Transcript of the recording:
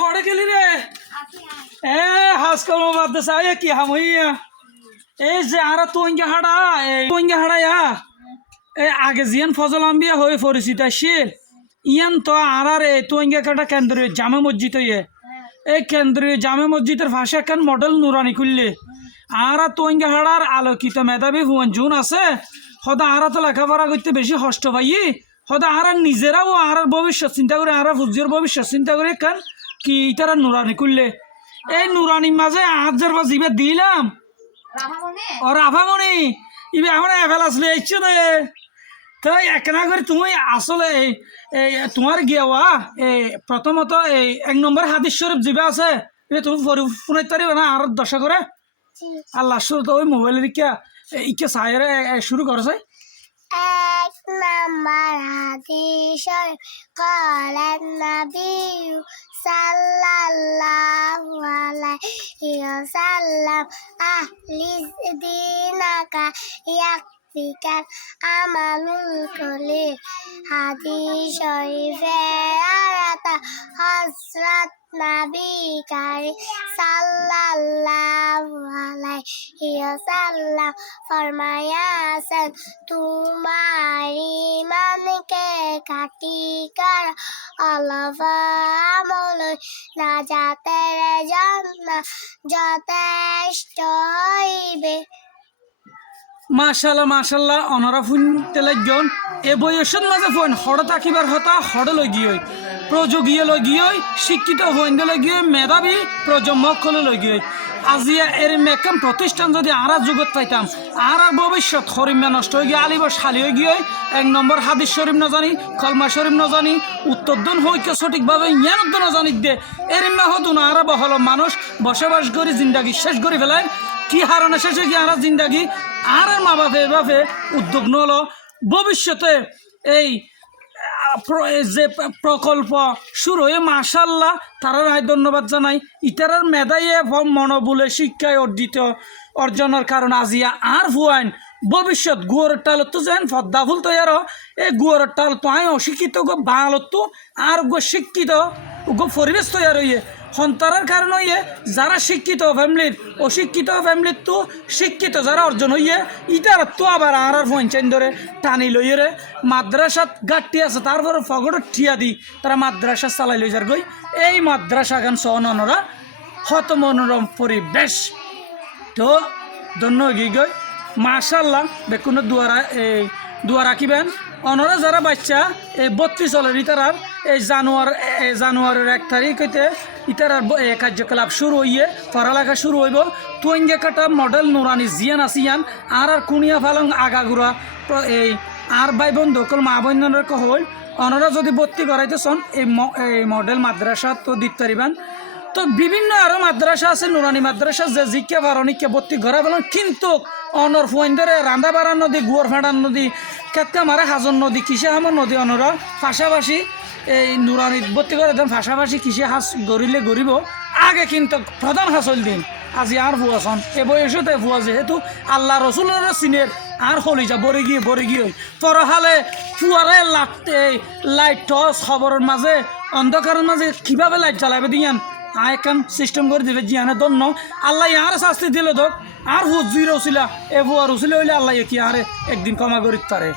হড়ে গেলি রে হাজ কর্ম বাদ দে চাই কি হামইয়া এই যে আরা তোঙ্গা হাড়া এই তোঙ্গা হাড়াইয়া এই আগে জিয়ান ফজল আম্বিয়া হয়ে পরিচিত শিল ইয়ান তো আরার এই তোঙ্গা কাটা কেন্দ্রীয় জামে মসজিদ ইয়ে এই কেন্দ্রীয় জামে মসজিদের ভাষা একখান মডেল নুরানি খুললে আরা তোঙ্গা হাড়ার আলোকিত মেধাবী হুয়ান জুন আছে সদা আরা তো লেখাপড়া করতে বেশি কষ্ট পাই সদা আরা নিজেরাও আর ভবিষ্যৎ চিন্তা করে আর ফুজির ভবিষ্যৎ চিন্তা করে একখান কি তারা নুরানি করলে এই নুরানির মাঝে আজার বাজ ইবে দিলাম ও রাভামণি ইবে আমার এভেল আসলে ইচ্ছে দে তাই একনা করে তুমি আসলে তোমার গিয়াওয়া এই প্রথমত এই 1 নম্বর হাদিস শরীফ জিবে আছে তুমি ফোনের পারিবে না আর দশা করে আল্লাহ শুরু তো ওই মোবাইলের ইকে সাইরে শুরু করেছে 1 নম্বর হাদিস قال النبي صلى الله عليه وسلم أخلص دينك يكفيك العمل القليل হাদিস শরীফের আয়াত হযরত নবী কারীম সাল্লাল্লাহু আলাইহি ওয়াসাল্লাম ফরমায়াছেন তোমার ঈমানকে কাটি কর অলফা আমল নাজাতের জন্য যথেষ্ট হইবে। মাশাল্লাহ মাশাল্লাহ অনারা ফোন তেলাজন এ বয়সের মাঝে ফোন হড় থাকিবার হতা হড় লগিয়ে প্রযোগীয় লগিয়ে শিক্ষিত হইন লগিয়ে মেধাবী প্রজন্মকল লগিয়ে আজিয়া এর মেকাম প্রতিষ্ঠান যদি আরা যুগত পাইতাম আর ভবিষ্যৎ হরিমা নষ্ট হয়ে গিয়ে আলিবর শালি হয়ে গিয়ে 1 নম্বর হাদিস শরীফ না জানি কলমা শরীফ না জানি উত্তরদন হইকে সঠিকভাবে ইয়ানদ্দ না জানি দে এর মা হতো না আরা বহল মানুষ বসবাস করে জিন্দাগি শেষ করে ফেলায় কি হারণে শেষে কি আরা জিন্দাগি আর মা বাপে উদ্যোগ নলো ভবিষ্যতে এই যে প্রকল্প শুরু হয়ে মাশাল্লাহ তারা ধন্যবাদ জানাই ইতারার মেধাইয়ে মনোবলে শিক্ষায় অর্জনের কারণ আজিয়া আর ফুয়াইন ভবিষ্যৎ গুয়ারের টালত তো যেন পদ্মা ফুল তো এর এই গুয়ারের টাল তো আই অশিক্ষিত গো বাঙালত তো আর গো শিক্ষিত গো পরিবেশ তৈরি হইয়ে সন্তানের কারণ হইয়ে যারা শিক্ষিত ফ্যামিলির অশিক্ষিত ফ্যামিলির তো শিক্ষিত যারা অর্জন হইয়ে ইটার তো আবার আর পঞ্চায়েত ধরে টানি লইয়ে রে মাদ্রাসাত গাঁটটি আছে তারপরে ফগড় ঠিয়া দি তারা মাদ্রাসা চালাই লই যার গই এই মাদ্রাসা গান সহনরা হত মনোরম পরিবেশ তো ধন্য গি গই মাশাল্লাহ বেকুন দুয়ার রাখিবেন অনরা যারা বাচ্চা এই 32 চলের ইতারার এই জানুয়ারির 1 তারিখ হইতে ইতারার কার্যকলাপ শুরু হইয়ে পড়ালেখা শুরু হইব তোঙ্গে কাটা মডেল নুরানি জিয়ান আসিয়ান আর কুনিয়া ফালং আগাগুড়া এই আর ভাই বন্ধু কল মা বন্ধুরা হল অনরা যদি ভর্তি করাইতে চান এই মডেল মাদ্রাসা তো দিতে পারিবেন তো বিভিন্ন আরও মাদ্রাসা আছে নুরানি মাদ্রাসা যে জিকে বারণিকে ভর্তি ঘরা ফেলেন কিন্তু অনর ফুয়েন্দরে রান্দা বাড়ার নদী গুয়ার ফাঁড়ার নদী কেটকা মারা হাজন নদী কিসে আমার নদী অনরা পাশাপাশি এই নুরানি ভর্তি করে দেন পাশাপাশি কিসে হাঁস গড়িলে গড়িব আগে কিন্তু প্রধান হাসল দিন আজি আর ফুয়াছন এ বয়সতে ফুয়া যেহেতু আল্লাহ রসুলের সিনের আর হলি যা বরে গিয়ে পরহালে ফুয়ারে লাগতে লাইট টস খবরের মাঝে অন্ধকারের মাঝে কীভাবে লাইট জ্বালাবে দিয়ান আয় কাম সিস্টেম করে দিবে জিয়ানে দন্য আল্লাহ আর শাস্তি দিল দোক আর হুজির রসিলা এ ফুয়া রসিলে হইলে আল্লাহ কি আরে একদিন ক্ষমা করিতে পারে।